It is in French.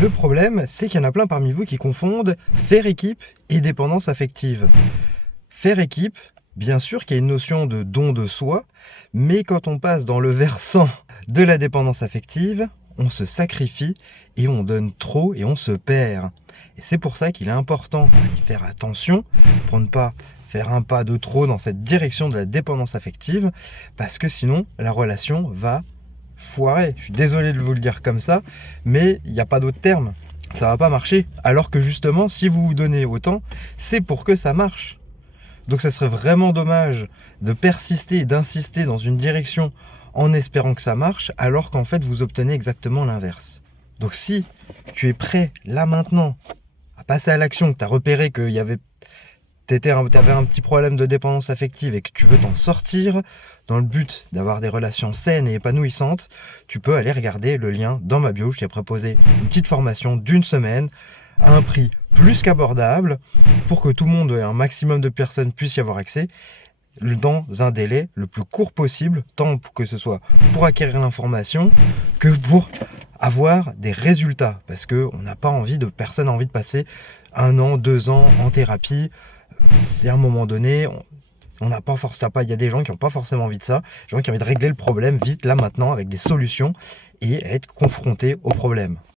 Le problème, c'est qu'il y en a plein parmi vous qui confondent faire équipe et dépendance affective. Faire équipe, bien sûr qu'il y a une notion de don de soi, mais quand on passe dans le versant de la dépendance affective, on se sacrifie et on donne trop et on se perd. Et c'est pour ça qu'il est important à y faire attention pour ne pas faire un pas de trop dans cette direction de la dépendance affective, parce que sinon la relation va foirer. Je suis désolé de vous le dire comme ça, mais il n'y a pas d'autre terme. Ça va pas marcher. Alors que justement, si vous vous donnez autant, c'est pour que ça marche. Donc ça serait vraiment dommage de persister et d'insister dans une direction en espérant que ça marche, alors qu'en fait vous obtenez exactement l'inverse. Donc si tu es prêt, là maintenant, à passer à l'action, que tu as repéré que tu avais un petit problème de dépendance affective et que tu veux t'en sortir dans le but d'avoir des relations saines et épanouissantes, tu peux aller regarder le lien dans ma bio. Je t'ai proposé une petite formation d'1 semaine à un prix plus qu'abordable pour que tout le monde, un maximum de personnes puissent y avoir accès dans un délai le plus court possible, tant que ce soit pour acquérir l'information que pour avoir des résultats, parce que personne n'a envie de passer 1 an, 2 ans en thérapie. C'est à un moment donné, on n'a pas forcément, il y a des gens qui n'ont pas forcément envie de ça, des gens qui ont envie de régler le problème vite, là maintenant, avec des solutions et être confrontés au problème.